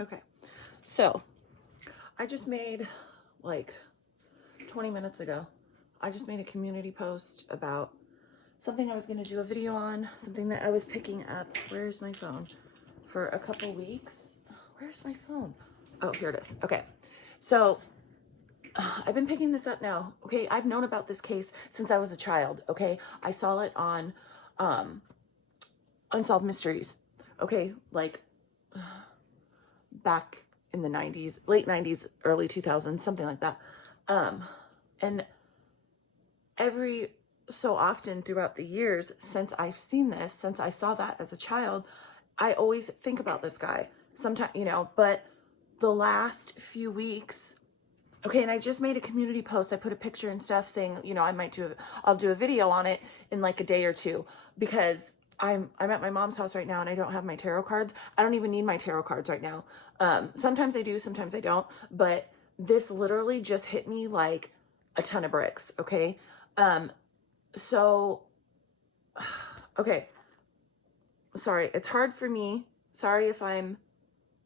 Okay, so I just made like 20 minutes ago, I just made a community post about something I was going to do a video on, something that I was picking up. Where's my phone? For a couple weeks. Where's my phone? Oh, here it is. Okay, so I've been picking this up now. Okay, I've known about this case since I was a child. Okay, I saw it on Unsolved Mysteries. Okay, like back in the 90s, late 90s, early 2000s, something like that. And every so often throughout the years since I've seen this, since I saw that as a child, I always think about this guy. Sometimes, but the last few weeks, okay, and I just made a community post. I put a picture and stuff saying, I'll do a video on it in like a day or two, because I'm at my mom's house right now and I don't have my tarot cards. I don't even need my tarot cards right now. Sometimes I do, sometimes I don't, but this literally just hit me like a ton of bricks. Okay. So, okay. Sorry. It's hard for me. Sorry if I'm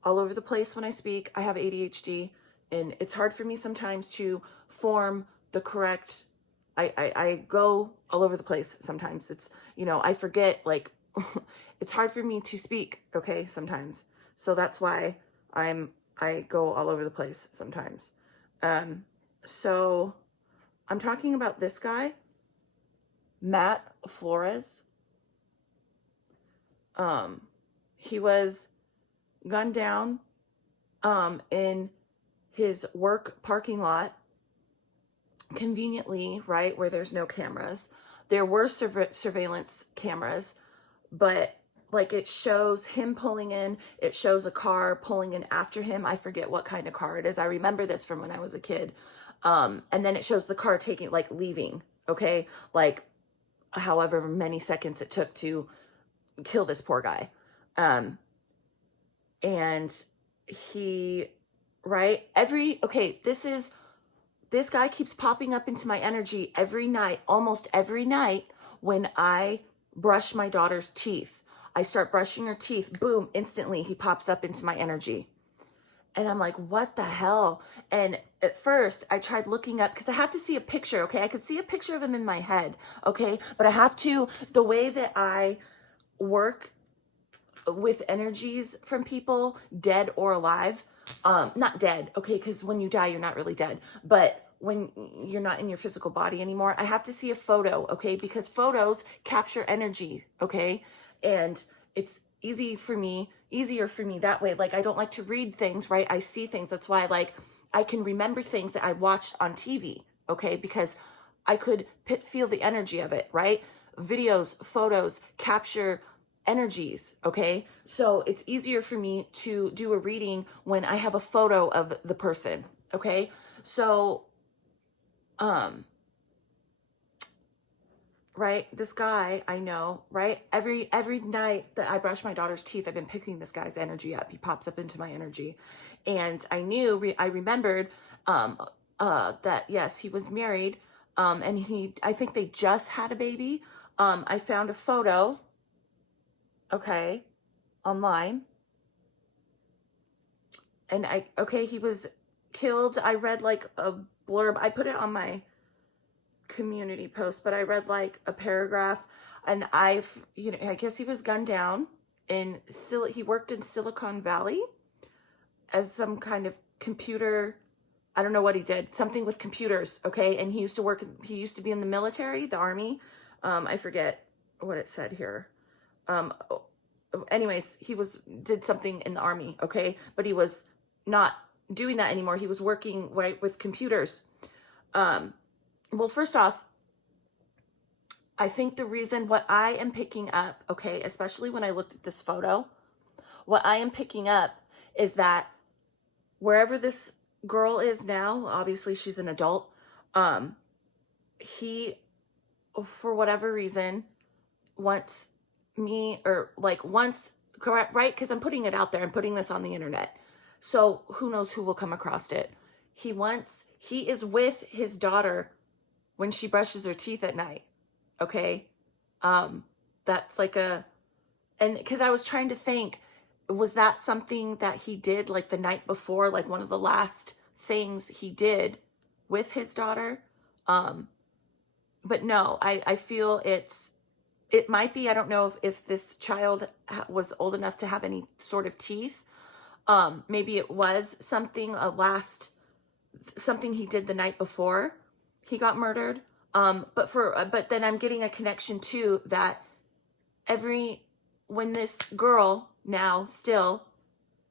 all over the place when I speak. I have ADHD and it's hard for me sometimes to form the correct, I go all over the place sometimes. It's, I forget, like, it's hard for me to speak, okay, sometimes. So that's why I go all over the place sometimes. So I'm talking about this guy, Matt Flores. He was gunned down in his work parking lot, conveniently, right, where there's no cameras. There were surveillance cameras, but like it shows him pulling in, it shows a car pulling in after him. I forget what kind of car it is. I remember this from when I was a kid. And then it shows the car taking, like, leaving, okay? Like however many seconds it took to kill this poor guy. And he, right? This guy keeps popping up into my energy every night, almost every night when I brush my daughter's teeth. I start brushing her teeth, boom, instantly he pops up into my energy. And I'm like, what the hell? And at first I tried looking up, because I have to see a picture, okay? I could see a picture of him in my head, okay? But I have to, the way that I work with energies from people, dead or alive, not dead, okay, because when you die, you're not really dead, but when you're not in your physical body anymore, I have to see a photo, okay, because photos capture energy, okay, and it's easier for me that way. Like, I don't like to read things, right? I see things. That's why, like, I can remember things that I watched on TV, okay, because I could feel the energy of it, right? Videos, photos capture energies, okay? So it's easier for me to do a reading when I have a photo of the person, okay? So, right, this guy, I know, right? Every night that I brush my daughter's teeth, I've been picking this guy's energy up. He pops up into my energy. And I remembered that, yes, he was married, and I think they just had a baby. I found a photo, okay, online. And he was killed. I read like a blurb. I put it on my community post, but I read like a paragraph, and I guess he was gunned down he worked in Silicon Valley as some kind of computer, I don't know what he did, something with computers, okay? And he used to be in the military, the army. I forget what it said here. Anyways, did something in the army, okay? But he was not doing that anymore. He was working, right, with computers. Well, first off, I think the reason what I am picking up, okay, especially when I looked at this photo, what I am picking up is that wherever this girl is now, obviously she's an adult, he, for whatever reason, wants me, or like wants, correct, right? Because I'm putting it out there. I'm putting this on the internet. So who knows who will come across it. He is with his daughter when she brushes her teeth at night. Okay. That's like and because I was trying to think, was that something that he did like the night before, like one of the last things he did with his daughter? But no, I feel it might be, I don't know if this child was old enough to have any sort of teeth. Maybe it was something something he did the night before he got murdered. But then I'm getting a connection too that when this girl now still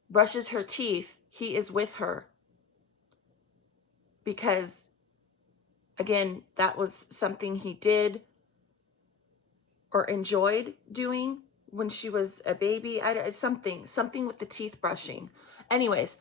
brushes her teeth, he is with her. Because again, that was something he did or enjoyed doing when she was a baby. Something with the teeth brushing. Anyways,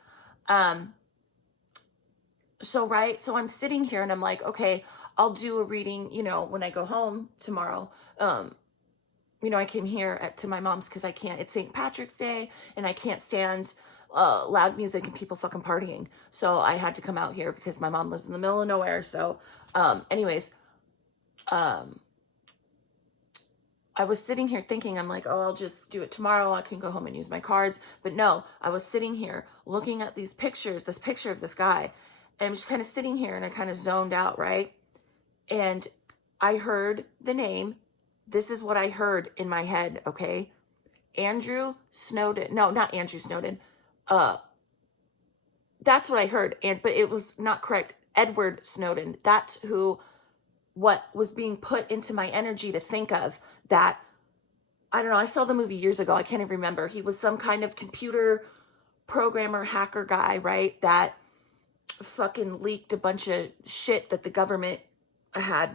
so I'm sitting here and I'm like, okay, I'll do a reading, when I go home tomorrow. I came here to my mom's because it's St. Patrick's Day and I can't stand loud music and people fucking partying. So I had to come out here because my mom lives in the middle of nowhere. So anyways, I was sitting here thinking, I'm like, oh, I'll just do it tomorrow. I can go home and use my cards. But no, I was sitting here looking at this picture of this guy. And I'm just kind of sitting here and I kind of zoned out, right? And I heard the name. This is what I heard in my head, okay? Andrew Snowden. No, not Andrew Snowden. That's what I heard. But it was not correct. Edward Snowden. That's what was being put into my energy to think of. That, I don't know, I saw the movie years ago. I can't even remember. He was some kind of computer programmer, hacker guy, right? That fucking leaked a bunch of shit that the government had,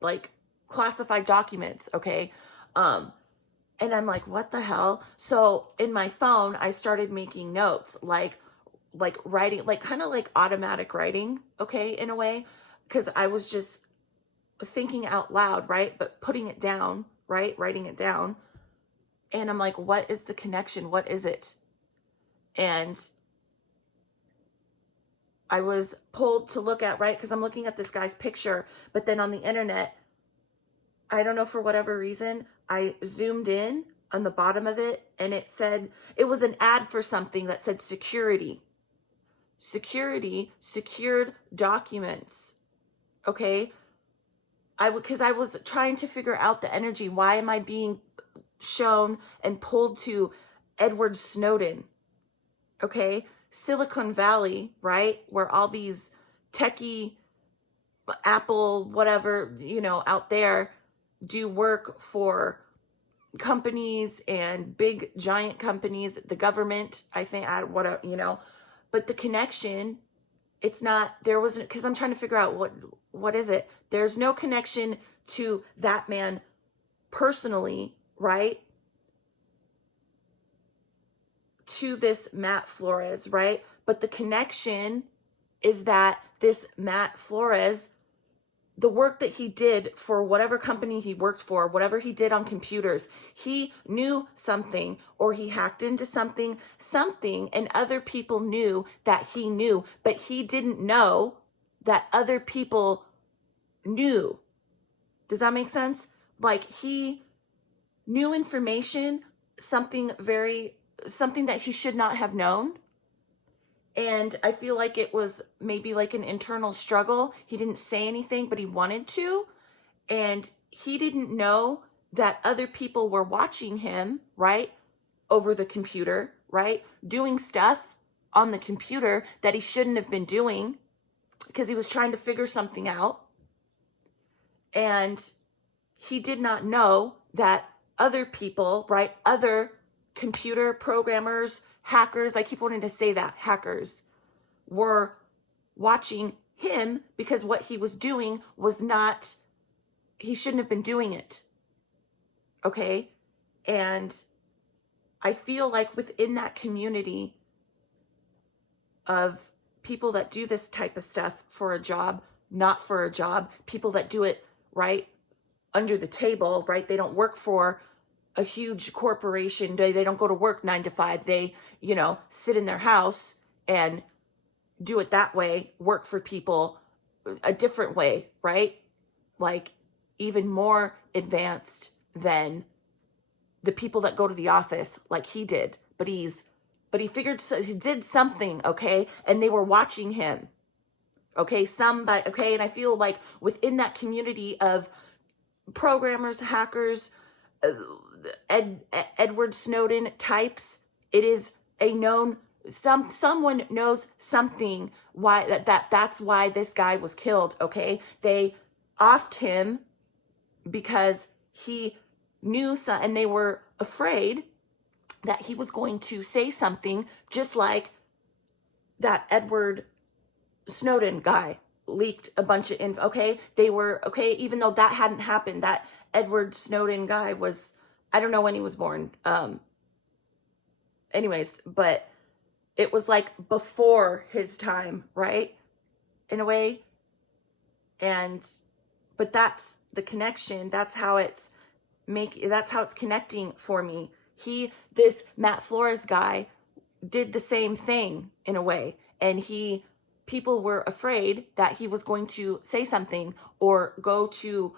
like classified documents, okay? And I'm like, what the hell? So in my phone, I started making notes, like writing, like kind of like automatic writing, okay, in a way, because I was just thinking out loud, right? But putting it down, right? Writing it down. And I'm like, what is the connection? What is it? And I was pulled to look at, right? Because I'm looking at this guy's picture, but then on the internet, I don't know, for whatever reason, I zoomed in on the bottom of it and it was an ad for something that said security, secured documents. Okay. Because I was trying to figure out the energy. Why am I being shown and pulled to Edward Snowden? Okay. Silicon Valley, right? Where all these techie, Apple, whatever, out there do work for companies and big giant companies, the government, I think, but the connection, because I'm trying to figure out what is it? There's no connection to that man personally, right? To this Matt Flores, right? But the connection is that this Matt Flores, the work that he did for whatever company he worked for, whatever he did on computers, he knew something, or he hacked into something, and other people knew that he knew, but he didn't know that other people knew. Does that make sense? Like, he knew information, something that he should not have known. And I feel like it was maybe like an internal struggle. He didn't say anything, but he wanted to. And he didn't know that other people were watching him, right? Over the computer, right? Doing stuff on the computer that he shouldn't have been doing because he was trying to figure something out. And he did not know that other people, right? Other computer programmers, hackers, I keep wanting to say that, hackers, were watching him because what he was doing was not, he shouldn't have been doing it. Okay? And I feel like within that community of people that do this type of stuff for a job, not for a job, people that do it, right, under the table, right? They don't work for a huge corporation. They don't go to work 9 to 5. They, sit in their house and do it that way, work for people a different way, right? Like even more advanced than the people that go to the office like he did, but he figured, he did something, okay? And they were watching him, okay? Somebody, okay? And I feel like within that community of programmers, hackers, Edward Snowden types, it is a known, someone knows something why that's why this guy was killed, okay? They offed him because he knew some, and they were afraid that he was going to say something just like that Edward Snowden guy leaked a bunch of info, okay? They were, okay, even though that hadn't happened, that Edward Snowden guy was, I don't know when he was born. Anyways, but it was like before his time, right? In a way. But that's the connection. That's how it's connecting for me. This Matt Flores guy did the same thing in a way. And people were afraid that he was going to say something or go to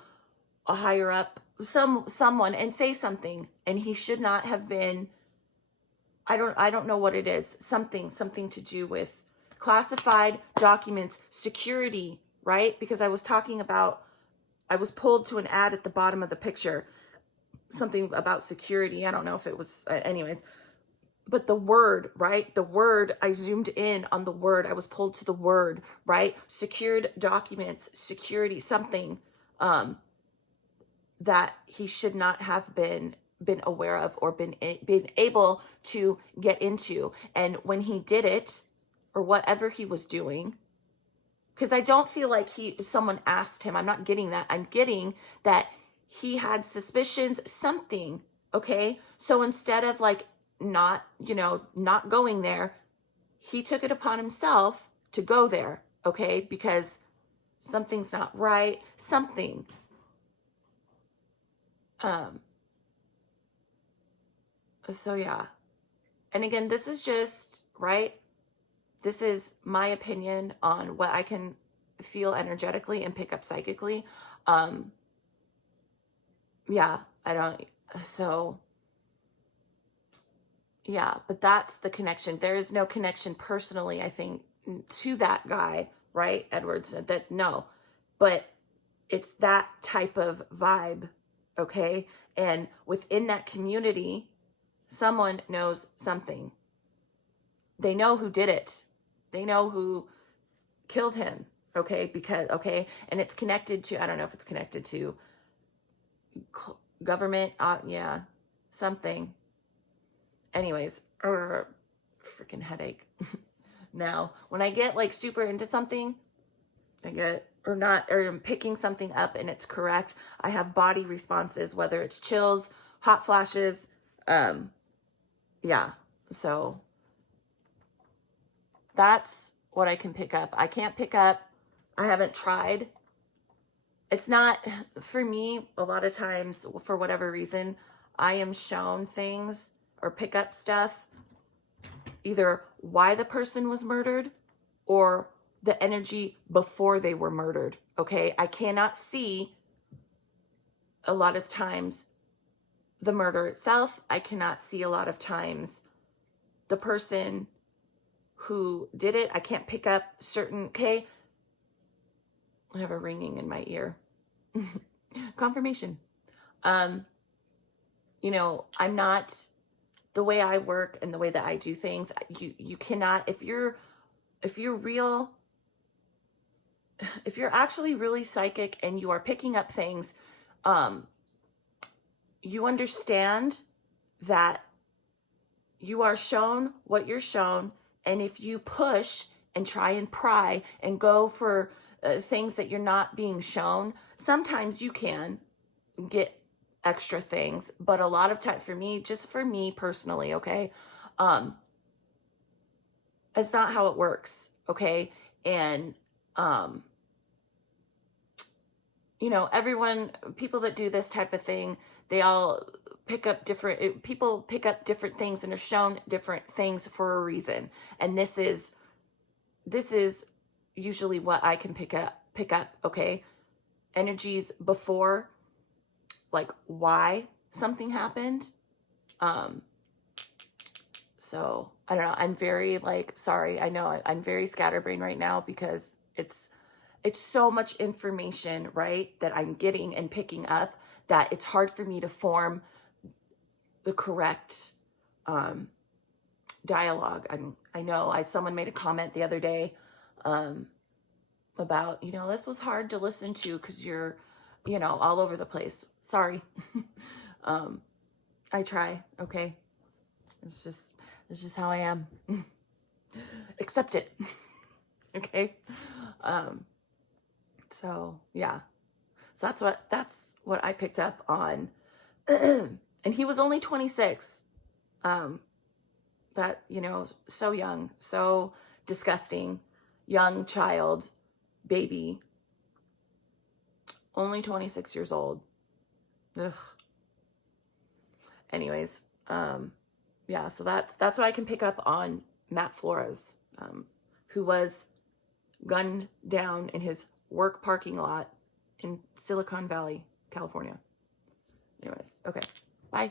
a higher up, someone and say something. And he should not have been, I don't know what it is. Something to do with classified documents, security, right? Because I was pulled to an ad at the bottom of the picture, something about security. I don't know if it was, anyways, but the word, right? The word, I zoomed in on the word. I was pulled to the word, right? Secured documents, security, something, that he should not have been aware of or been able to get into. And when he did it, or whatever he was doing, because I don't feel like someone asked him. I'm not getting that. I'm getting that he had suspicions, something, okay? So instead of like not going there, he took it upon himself to go there, okay? Because something's not right, something. So yeah. And again, this is just, right? This is my opinion on what I can feel energetically and pick up psychically. Yeah, yeah, but that's the connection. There is no connection personally, I think, to that guy, right? Edwards, no, but it's that type of vibe, okay? And within that community, someone knows something. They know who did it. They know who killed him, okay? And it's connected to, I don't know if it's connected to government, yeah, something. Anyways, freaking headache. Now, when I get like super into something, I'm picking something up and it's correct, I have body responses, whether it's chills, hot flashes, yeah, so that's what I can pick up. I can't pick up, I haven't tried. It's not, for me, a lot of times, for whatever reason, I am shown things or pick up stuff, either why the person was murdered or the energy before they were murdered, okay? I cannot see, a lot of times, the murder itself. I cannot see a lot of times the person who did it. I can't pick up certain, okay? I have a ringing in my ear. Confirmation. I'm not, the way I work and the way that I do things, you cannot, if you're actually really psychic and you are picking up things, you understand that you are shown what you're shown. And if you push and try and pry and go for things that you're not being shown, sometimes you can get extra things. But a lot of time, for me personally, okay, it's not how it works, okay? And people that do this type of thing, they all people pick up different things and are shown different things for a reason. And this is usually what I can pick up, okay? Energies before, like why something happened, Um, so I don't know. I'm very like, sorry. I know I'm very scatterbrained right now because it's so much information, right, that I'm getting and picking up that it's hard for me to form the correct dialogue. I know someone made a comment the other day about, this was hard to listen to because you're, all over the place. Sorry. I try. Okay. It's just how I am. Accept it. Okay. So yeah. So that's what I picked up on. And he was only 26. That, so young, so disgusting, young child, baby, only 26 years old. Ugh. Anyways, yeah, so that's what I can pick up on Matt Flores, who was gunned down in his work parking lot in Silicon Valley, California. Anyways, okay, bye.